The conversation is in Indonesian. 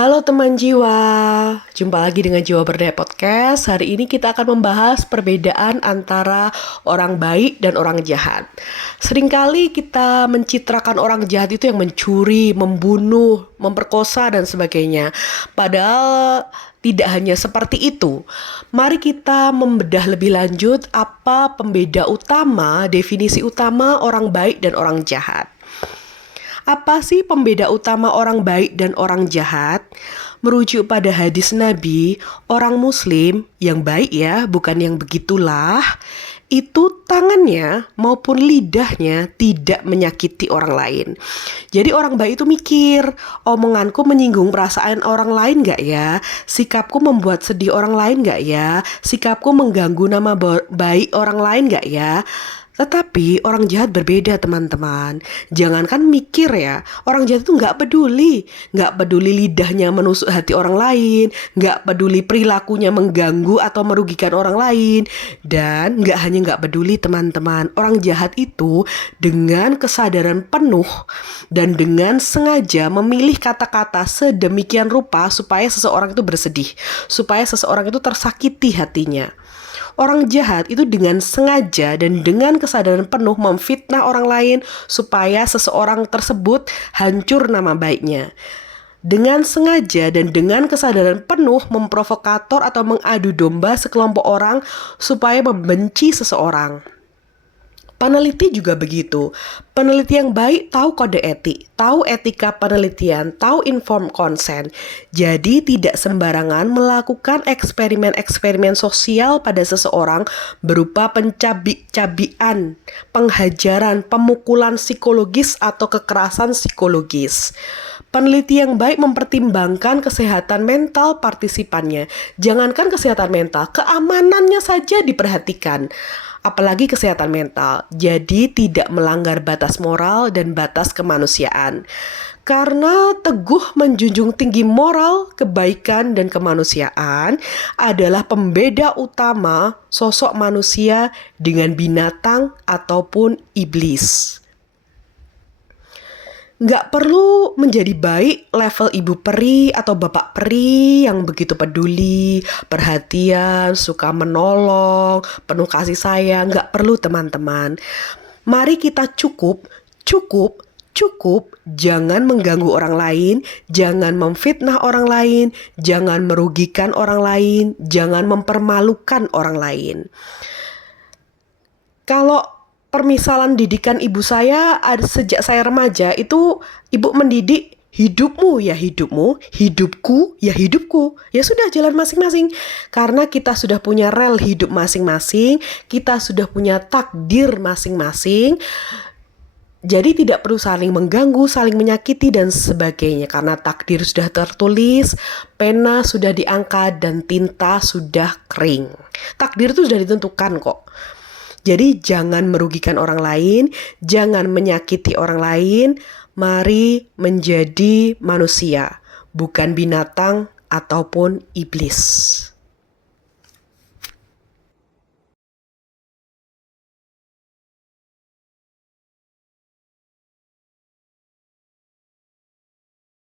Halo teman jiwa, jumpa lagi dengan Jiwa Berdaya Podcast. Hari ini kita akan membahas perbedaan antara orang baik dan orang jahat. Seringkali kita mencitrakan orang jahat itu yang mencuri, membunuh, memperkosa dan sebagainya. Padahal tidak hanya seperti itu. Mari kita membedah lebih lanjut apa pembeda utama, definisi utama orang baik dan orang jahat. Apa sih pembeda utama orang baik dan orang jahat? Merujuk pada hadis Nabi, orang Muslim yang baik ya, bukan yang begitulah, itu tangannya maupun lidahnya tidak menyakiti orang lain. Jadi orang baik itu mikir, omonganku menyinggung perasaan orang lain gak ya? Sikapku membuat sedih orang lain gak ya? Sikapku mengganggu nama baik orang lain gak ya? Tetapi orang jahat berbeda teman-teman. Jangankan mikir ya, orang jahat itu nggak peduli. Nggak peduli lidahnya menusuk hati orang lain, nggak peduli perilakunya mengganggu atau merugikan orang lain. Dan nggak peduli teman-teman, orang jahat itu dengan kesadaran penuh dan dengan sengaja memilih kata-kata sedemikian rupa supaya seseorang itu bersedih, supaya seseorang itu tersakiti hatinya. Orang jahat itu dengan sengaja dan dengan kesadaran penuh memfitnah orang lain supaya seseorang tersebut hancur nama baiknya. Dengan sengaja dan dengan kesadaran penuh memprovokator atau mengadu domba sekelompok orang supaya membenci seseorang. Peneliti juga begitu. Peneliti yang baik tahu kode etik, tahu etika penelitian, tahu informed consent. Jadi tidak sembarangan melakukan eksperimen-eksperimen sosial pada seseorang berupa pencabik-cabian, penghajaran, pemukulan psikologis atau kekerasan psikologis. Peneliti yang baik mempertimbangkan kesehatan mental partisipannya. Jangankan kesehatan mental, keamanannya saja diperhatikan. Apalagi kesehatan mental. Jadi tidak melanggar batas moral dan batas kemanusiaan. Karena teguh menjunjung tinggi moral, kebaikan, dan kemanusiaan adalah pembeda utama sosok manusia dengan binatang ataupun iblis. Nggak perlu menjadi baik level ibu peri atau bapak peri yang begitu peduli, perhatian, suka menolong, penuh kasih sayang. Nggak perlu teman-teman. Mari kita cukup, jangan mengganggu orang lain, jangan memfitnah orang lain, jangan merugikan orang lain, jangan mempermalukan orang lain. Kalau permisalan didikan ibu saya sejak saya remaja itu ibu mendidik hidupmu ya hidupmu, hidupku ya hidupku. Ya sudah jalan masing-masing. Karena kita sudah punya rel hidup masing-masing, kita sudah punya takdir masing-masing. Jadi tidak perlu saling mengganggu, saling menyakiti dan sebagainya. Karena takdir sudah tertulis, pena sudah diangkat dan tinta sudah kering. Takdir itu sudah ditentukan kok. Jadi jangan merugikan orang lain, jangan menyakiti orang lain. Mari menjadi manusia, bukan binatang ataupun iblis.